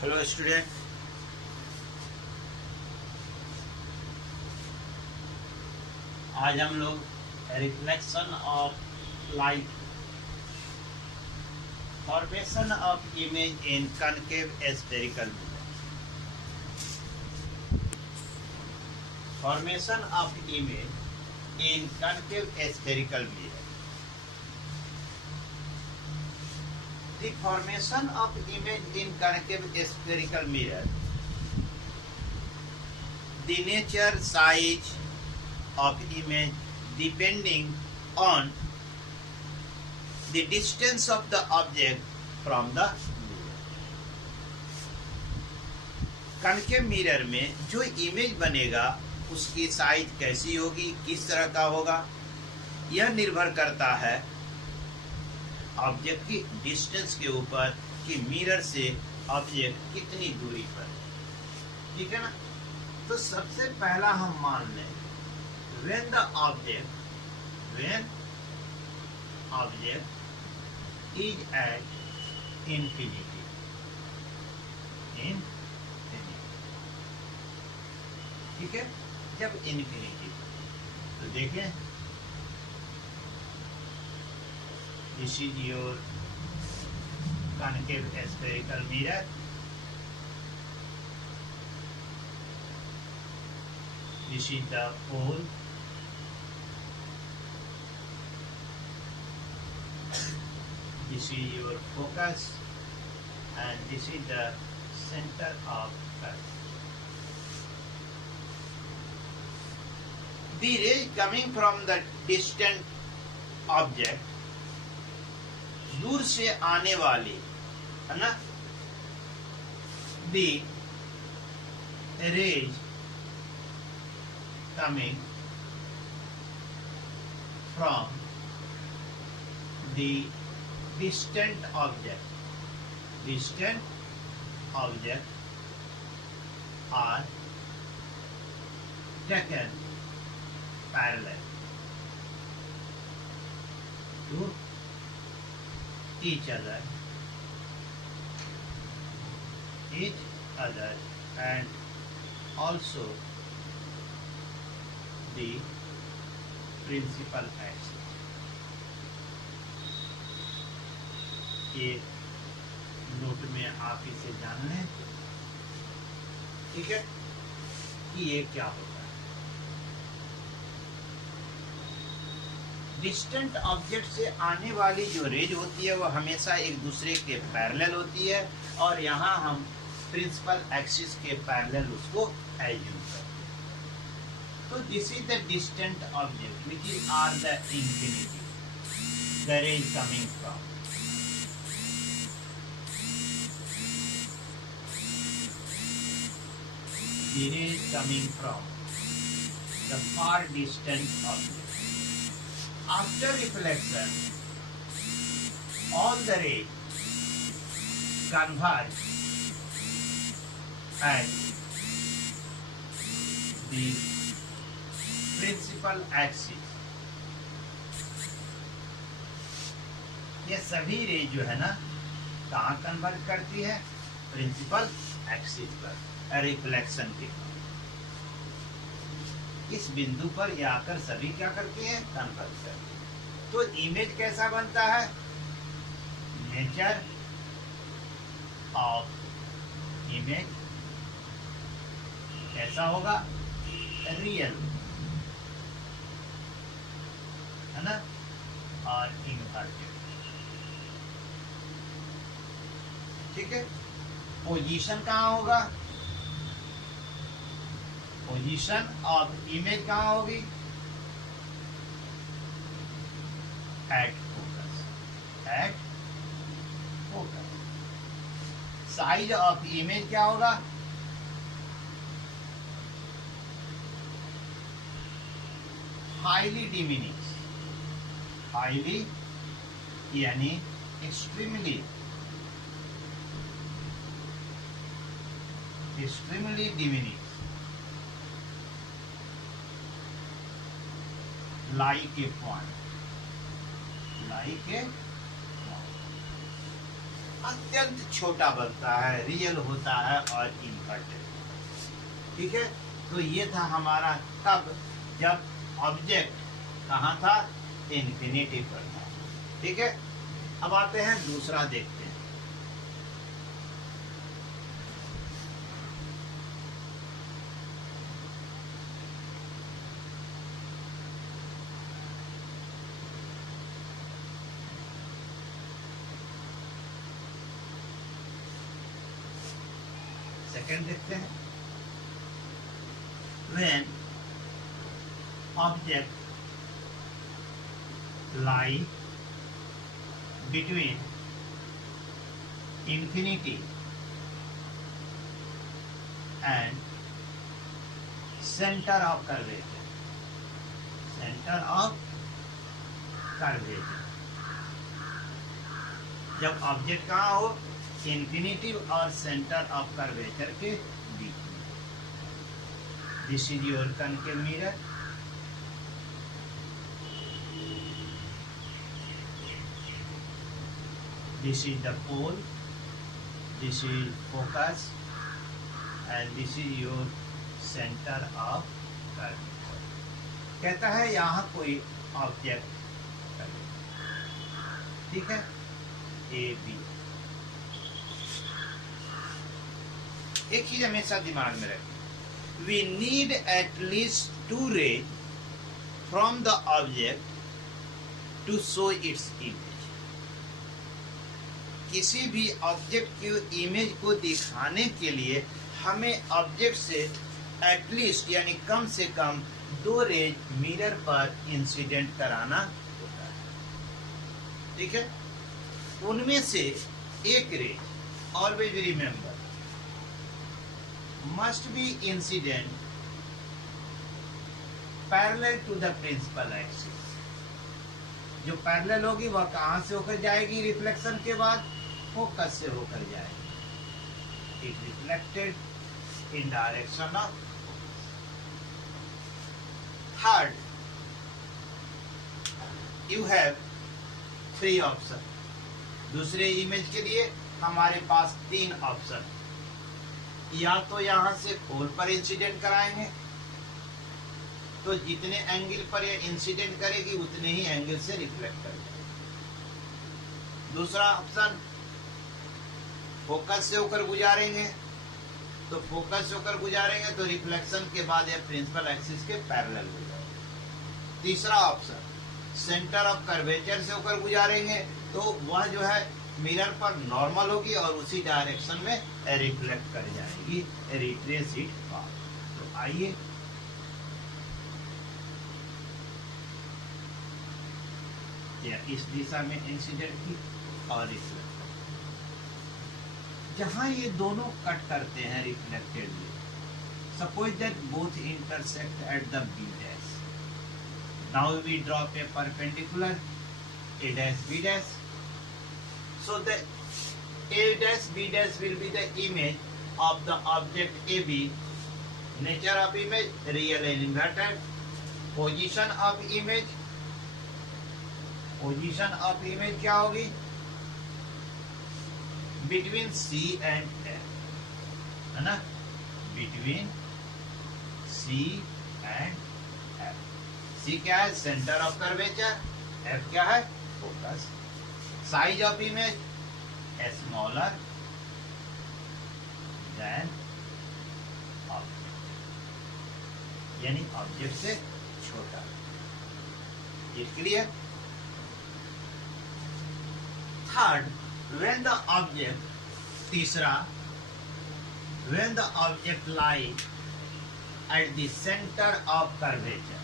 Hello student, आज हम लोग reflection of light, formation of image in concave spherical mirror, formation of image in concave spherical mirror. The formation of image in concave spherical mirror. The nature, size of image depending on the distance of the object from the mirror. Concave mirror में जो image बनेगा उसकी size कैसी होगी, किस तरह का होगा, यह निर्भर करता है ऑब्जेक्ट की डिस्टेंस के ऊपर कि मिरर से ऑब्जेक्ट कितनी दूरी पर है. ठीक है ना. तो सबसे पहला हम मान लें when the object is at infinity, ठीक है. जब इन्फिनिटी, तो देखें this is your concave spherical mirror. This is the pole. This is your focus, and this is the center of curve. The rays coming from the distant object, दूर से आने वाली, है ना, the rays coming from the distant object are taken parallel to each other and also the principal axis. ये note में आप इसे जान लें, ठीक है, कि ये क्या होता है. डिस्टेंट ऑब्जेक्ट से आने वाली जो रेज होती है वो हमेशा एक दूसरे के पैरेलल होती है, और यहाँ हम प्रिंसिपल एक्सिस के पैरेलल उसको एज्यूम करते हैं. तो this is the distant object which is are the infinity, the rays coming from. The rays coming from the far distant object. After reflection, all the rays converge at the principal axis. ये सभी रे जो है ना कहाँ converge करती है? Principal axis पर, रिफ्लेक्शन के इस बिंदु पर ये आकर सभी क्या करती हैं? कन्वर्ज करती हैं. तो इमेज कैसा बनता है? नेचर ऑफ इमेज कैसा होगा? रियल, है ना, और इनवर्टेड. ठीक है. पोजीशन कहाँ होगा? पोजीशन ऑफ इमेज कहाँ होगी? At focus. Size of image क्या होगा? हाईली डिमिनिश, हाईली यानी extremely diminish, like a point. अत्यंत छोटा बनता है, रियल होता है और इन्वर्टेड। ठीक है, तो ये था हमारा तब जब ऑब्जेक्ट कहाँ था, इन्फिनिटी पर था। ठीक है, अब आते हैं दूसरा देखते हैं। सेकंड देखते हैं। When object lie between infinity and center of curvature, center of curvature, जब ऑब्जेक्ट कहाँ हो, इन्फिनिटी और सेंटर ऑफ कर्वेचर के बीच में। This is your concave mirror. This is the pole, this is focus and this is your centre of curvature. कहता है यहाँ कोई ऑब्जेक्ट, ठीक है, ए बी। एक चीज हमेशा दिमाग में रखें, we need at least 2 rays from the object to show its image. किसी भी ऑब्जेक्ट की इमेज को दिखाने के लिए हमें ऑब्जेक्ट से एटलीस्ट यानी कम से कम 2 रेज मिरर पर इंसिडेंट कराना होता है। ठीक है, उनमें से एक rays, always remember, must be incident parallel to the principal axis। जो पैरेलल होगी वह कहां से होकर जाएगी, रिफ्लेक्शन के बाद फोकस से होकर जाएगी। It reflected in direction of. Third, you have 3 option. दूसरे इमेज के लिए हमारे पास 3 ऑप्शन। या तो यहां से पोल पर इंसिडेंट कराएंगे, तो जितने एंगल पर ये इंसिडेंट करेगी उतने ही एंगल से रिफ्लेक्ट कर जाएगी। दूसरा ऑप्शन, फोकस से होकर गुजारेंगे, तो फोकस से होकर गुजारेंगे तो रिफ्लेक्शन के बाद ये प्रिंसिपल एक्सिस के पैरेलल हो जाएगा। तीसरा ऑप्शन, सेंटर ऑफ कर्वेचर से होकर गुजारेंगे, तो वह जो है मिरर पर नॉर्मल होगी और उसी डायरेक्शन में रिफ्लेक्ट कर जाएगी, रिट्रेस इट पाथ। तो आइए इस दिशा में इंसिडेंट की और रिफ्लेक्ट, जहां ये दोनों कट करते हैं reflectedly, suppose that both intersect at the B dash. Now we drop a perpendicular a dash b dash, so the a dash b dash will be the image of the object AB. Nature of image, real and inverted. Position of image, position of image क्या होगी, between C and F, है ना, between C and F। C क्या है, centre of curvature, F क्या है, focus. Size of image, smaller than object, यानी object से छोटा। ये clear. Third, when the object, तीसरा, when the object lie at the centre of curvature,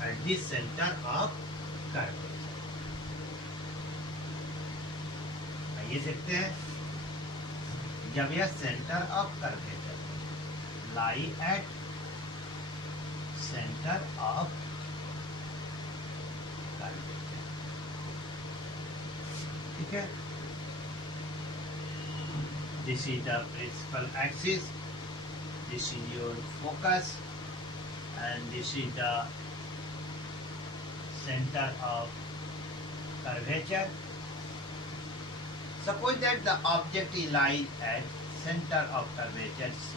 at the center of curvature। आइए देखते हैं, जब यह centre of curvature, lie at centre of curvature, ठीक है, this is the principal axis, this is your focus and this is the center of curvature Suppose that the object lies at center of curvature C.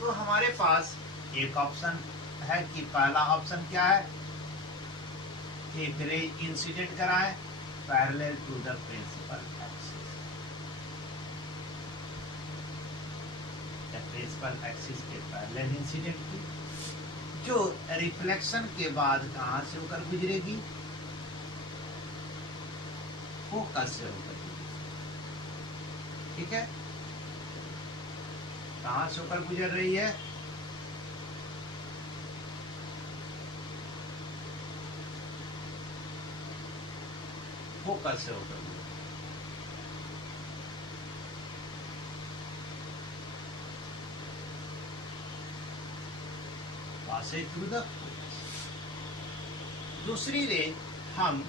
तो हमारे पास एक option है कि पहला option क्या है, एक रे इंसिडेंट कराए parallel to the principal axis. Principal axis के पैरेलल इंसिडेंट की, जो रिफ्लेक्शन के बाद कहां से होकर गुजरेगी, फोकस से होकर गुजरेगी। ठीक है, कहां से होकर गुजर रही है, फोकस से होकर गुजर। Passing through the focus. दूसरी रे हम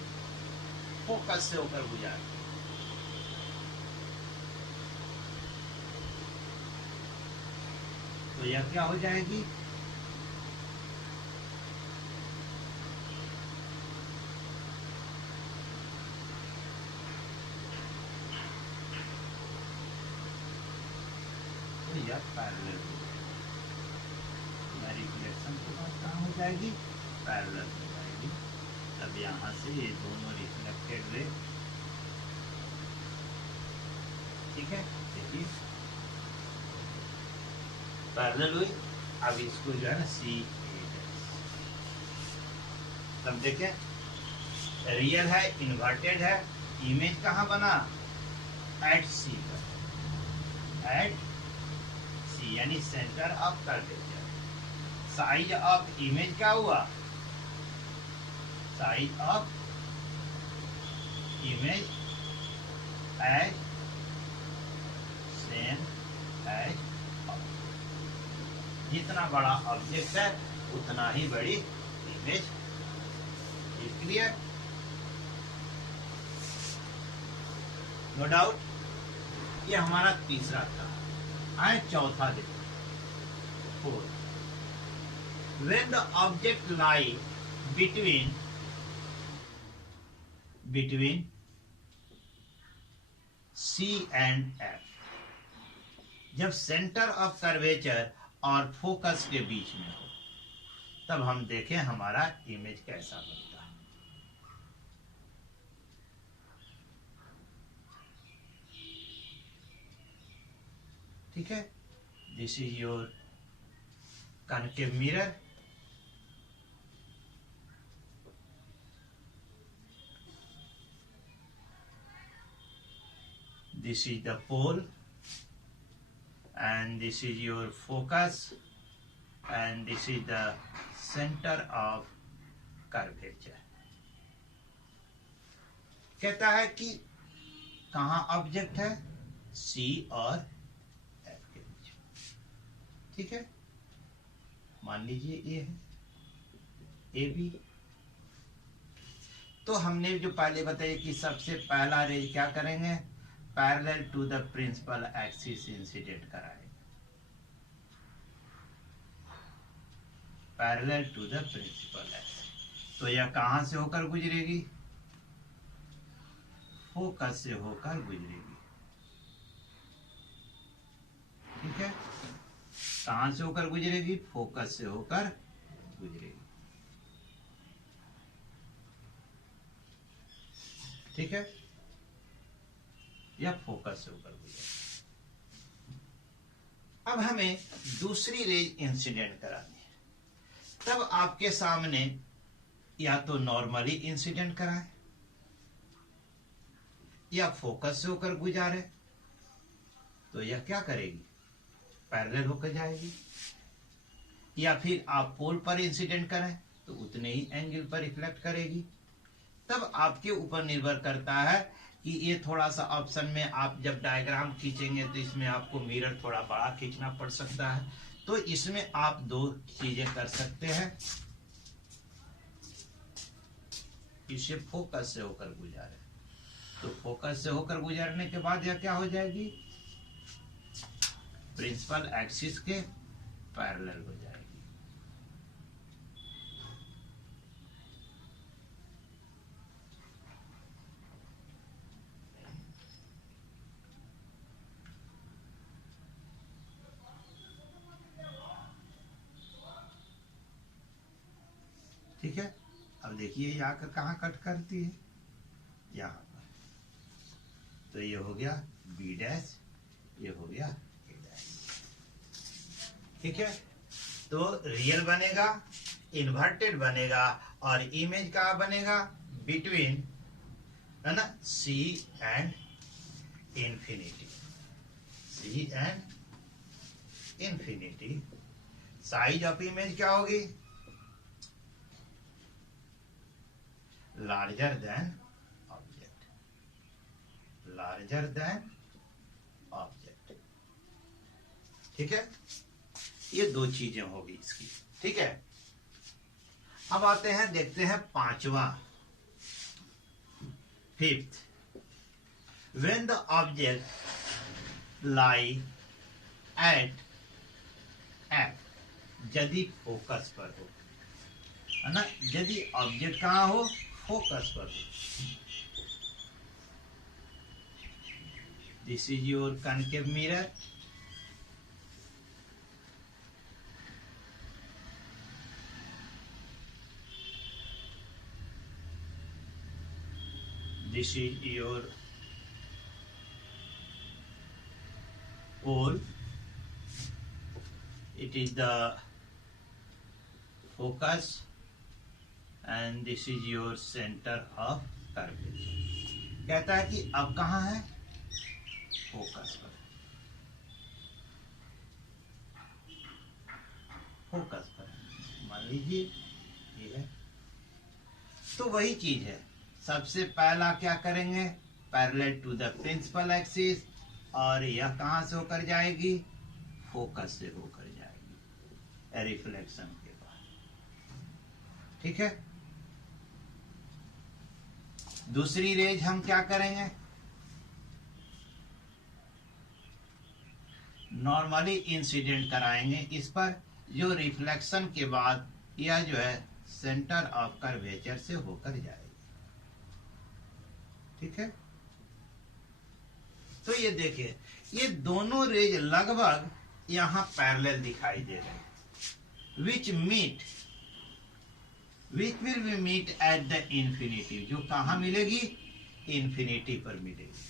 फोकस से होकर गुजारते, तो यह क्या हो जाएगी, तो यह पैरेलल रिफ्लेक्शन के बाद कहाँ हो जाएगी, पैरेलल हो जाएगी। अब यहां से ये दोनों रिफ्लेक्टेड रे, ठीक है, देखिए पैरेलल हुई। अब इसको जो है ना सी, तब देखें रियल है, इन्वर्टेड है, इमेज कहाँ बना, एट सी पर, एट सी यानी centre of curvature. Size of image क्या हुआ, size of image as same as, जितना बड़ा ऑब्जेक्ट है उतना ही बड़ी इमेज। Clear, no doubt. ये हमारा तीसरा था। आए चौथा देखो, fourth. When the object lie between C and F, जब सेंटर ऑफ कर्वेचर और फोकस के बीच में हो, तब हम देखें हमारा इमेज कैसा बनता है। ठीक है, this is your concave mirror. This is the pole and this is your focus and this is the center of curvature। कहता है कि कहाँ ऑब्जेक्ट है, C और F के बीच। ठीक है, मान लीजिए ये है ए बी। तो हमने जो पहले बताया कि सबसे पहला रे क्या करेंगे, parallel to the principal axis incident कराएंगे, parallel to the principal axis. तो यह कहां से होकर गुजरेगी, फोकस से होकर गुजरेगी। ठीक है, कहां से होकर गुजरेगी, फोकस से होकर गुजरेगी। ठीक है, या फोकस से होकर गुजरेगी। अब हमें दूसरी रेज इंसिडेंट करानी है, तब आपके सामने या तो नॉर्मली इंसिडेंट कराए या फोकस से होकर गुजारे, तो यह क्या करेगी, पैरेलल होकर जाएगी। या फिर आप पोल पर इंसिडेंट करें तो उतने ही एंगल पर रिफ्लेक्ट करेगी। तब आपके ऊपर निर्भर करता है कि ये थोड़ा सा ऑप्शन में आप जब डायग्राम खींचेंगे तो इसमें आपको मिरर थोड़ा बड़ा खींचना पड़ सकता है। तो इसमें आप दो चीजें कर सकते हैं, इसे फोकस से होकर गुजारे। तो फोकस से होकर गुजरने के बाद यह क्या हो जाएगी, प्रिंसिपल एक्सिस के पैरेलल हो जाएगी। अब देखिए ये आकर कहाँ कट करती है, यहाँ पर। तो ये हो गया बी डैश, ये हो गया ए डैश। ठीक है, तो रियल बनेगा, इन्वर्टेड बनेगा, और इमेज का बनेगा बिटवीन, है ना, C and infinity, C and infinity. Size of image क्या होगी, larger than object, larger than object. ठीक है, ये दो चीजें होगी इसकी। ठीक है, अब आते हैं, देखते हैं पांचवा, fifth, when the object lie at F, यदि फोकस पर हो, है ना, यदि ऑब्जेक्ट कहाँ हो, फोकस पर हो। This is your concave mirror, this is your pole, it is the focus, and this is your center of curvature। कहता है कि अब कहाँ है, फोकस पर, फोकस पर मान लीजिए ये है। तो वही चीज है, सबसे पहला क्या करेंगे, parallel to the principal axis, और यह कहां से होकर जाएगी, फोकस से होकर जाएगी रिफ्लेक्शन के बाद। ठीक है, दूसरी रेज हम क्या करेंगे, नॉर्मली इंसिडेंट कराएंगे इस पर, जो रिफ्लेक्शन के बाद यह जो है सेंटर ऑफ कर्वेचर से होकर जाएगी। ठीक है, तो ये देखिए, ये दोनों रेज लगभग यहां पैरेलल दिखाई दे रहे हैं, which will be meet at the infinity, जो कहां मिलेगी, इंफिनिटी पर मिलेगी।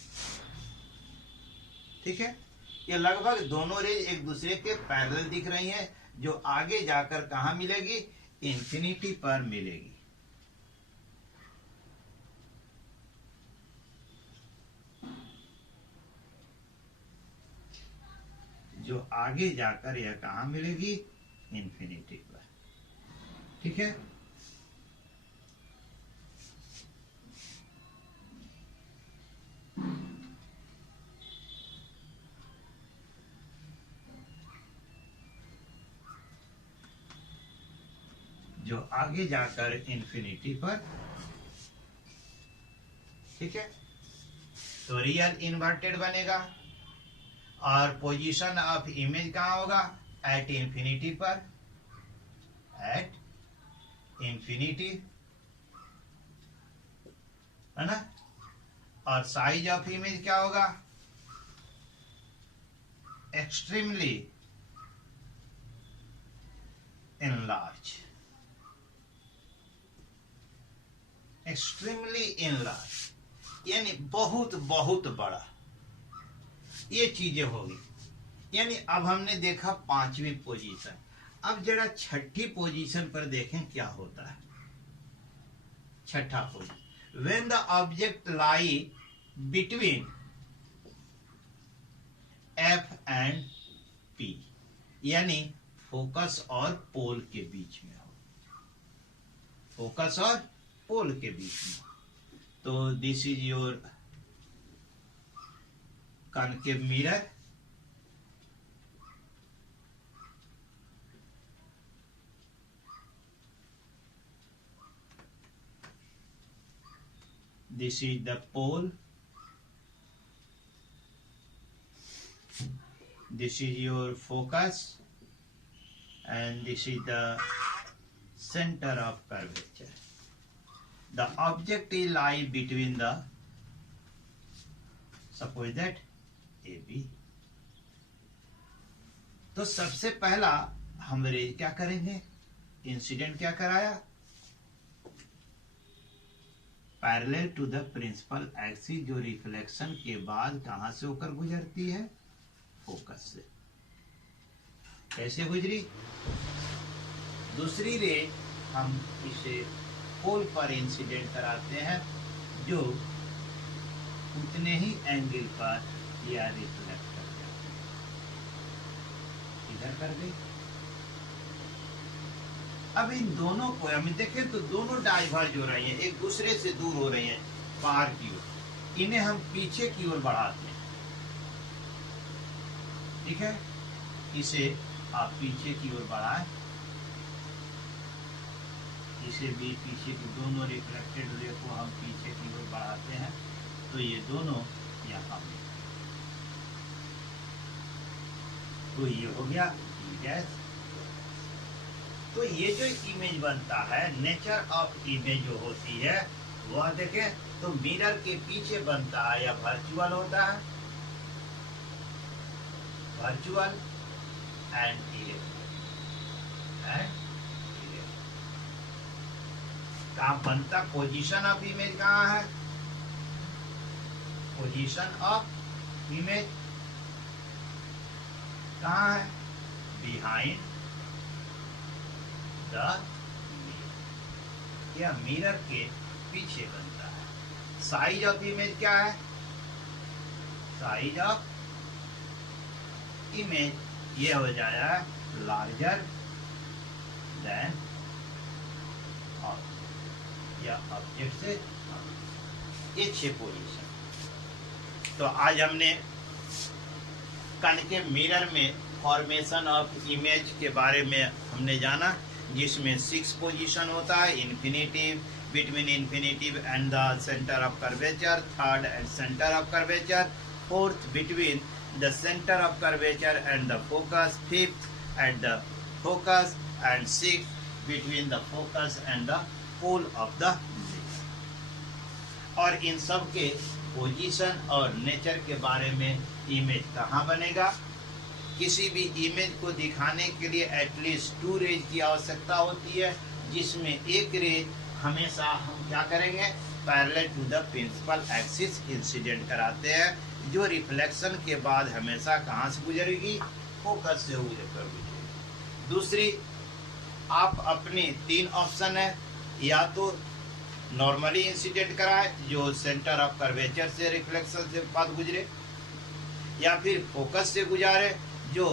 ठीक है, ये लगभग दोनों रेज एक दूसरे के पैरेलल दिख रही हैं, जो आगे जाकर कहां मिलेगी, इंफिनिटी पर मिलेगी। जो आगे जाकर यह कहां मिलेगी, इंफिनिटी पर। ठीक है, जो आगे जाकर इंफिनिटी पर। ठीक है, तो रियल इन्वर्टेड बनेगा, और पोजीशन ऑफ इमेज कहां होगा, एट इंफिनिटी पर, एट इंफिनिटी, है ना, और साइज ऑफ इमेज क्या होगा, एक्सट्रीमली इनलार्ज, एक्सट्रीमली इनलार्ज, यानी बहुत बहुत बड़ा, ये चीजें होगी। यानी अब हमने देखा पांचवी पोजीशन, अब जरा छठी पोजीशन पर देखें क्या होता है। छठा position, when the object lie between F and P, यानी फोकस और पोल के बीच में हो, फोकस और पोल के बीच में। तो this is your concave mirror, this is the pole, this is your focus, and this is the center of curvature. The object is lie between the, suppose that AB। तो सबसे पहला हम रेज क्या करेंगे, इंसिडेंट क्या कराया, parallel to the principal axis, जो reflection के बाद कहां से होकर गुजरती है? फोकस से। कैसे गुजरी? दूसरी रे हम इसे पोल पर इंसिडेंट कराते हैं, जो उतने ही एंगल पर यह रिफ्लेक्ट कर जाती है। इधर कर गई। अब इन दोनों को हम देखें तो दोनों डाइवर्ज हो रही हैं, एक दूसरे से दूर हो रही हैं पार की ओर। इन्हें हम पीछे की ओर बढ़ाते हैं। ठीक है, इसे आप पीछे की ओर बढ़ाएं, इसे भी पीछे की, दोनों रिफ्लेक्टेड रे को हम पीछे की ओर बढ़ाते हैं, तो ये दोनों यहाँ में, तो ये हो गया गैस। तो ये जो इमेज बनता है, नेचर ऑफ इमेज जो होती है वह देखें तो मिरर के पीछे बनता है या वर्चुअल होता है, वर्चुअल एंड कहाँ बनता? पोजीशन ऑफ इमेज कहाँ है? पोजीशन ऑफ इमेज कहाँ है? बिहाइंड द मिरर, या मिरर के पीछे बनता है। साइज ऑफ इमेज क्या है? साइज ऑफ इमेज ये हो जाएगा लार्जर देन या ऑब्जेक्ट से। ये 6 पोजीशन। तो आज हमने कॉन्केव मिरर में फॉर्मेशन ऑफ इमेज के बारे में हमने जाना, जिसमें 6 पोजीशन होता है: infinitive, between infinitive and the centre of curvature, third and centre of curvature, fourth between the centre of curvature and the focus, fifth at the focus, and sixth between the focus and the pole of the. और इन सब के position और nature के बारे में image कहाँ बनेगा? किसी भी इमेज को दिखाने के लिए एटलीस्ट 2 रेज की आवश्यकता होती है, जिसमें एक रेज हमेशा हम क्या करेंगे? Parallel to the principal axis incident कराते हैं, जो रिफ्लेक्शन के बाद हमेशा कहाँ से गुजरेगी? फोकस से गुजरकर गुजरेगी। दूसरी, आप अपने 3 ऑप्शन है, या तो नॉर्मली इंसिडेंट कराए जो सेंटर ऑफ कर्वेचर से रिफ्लेक्शन से बाद गुजरे, या फिर फोकस से गुजारे जो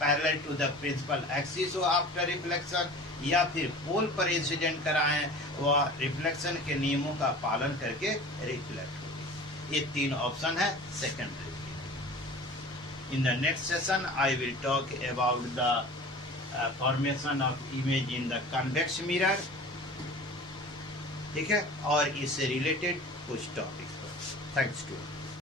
parallel to the principal axis हो आफ्टर रिफ्लेक्शन, या फिर पोल पर इंसिडेंट कराएं, वह रिफ्लेक्शन के नियमों का पालन करके रिफ्लेक्ट होगी। ये 3 ऑप्शन है secondary. In the next session I will talk about the formation of image in the convex mirror. ठीक है, और इससे रिलेटेड कुछ टॉपिक्स पर। Thanks to.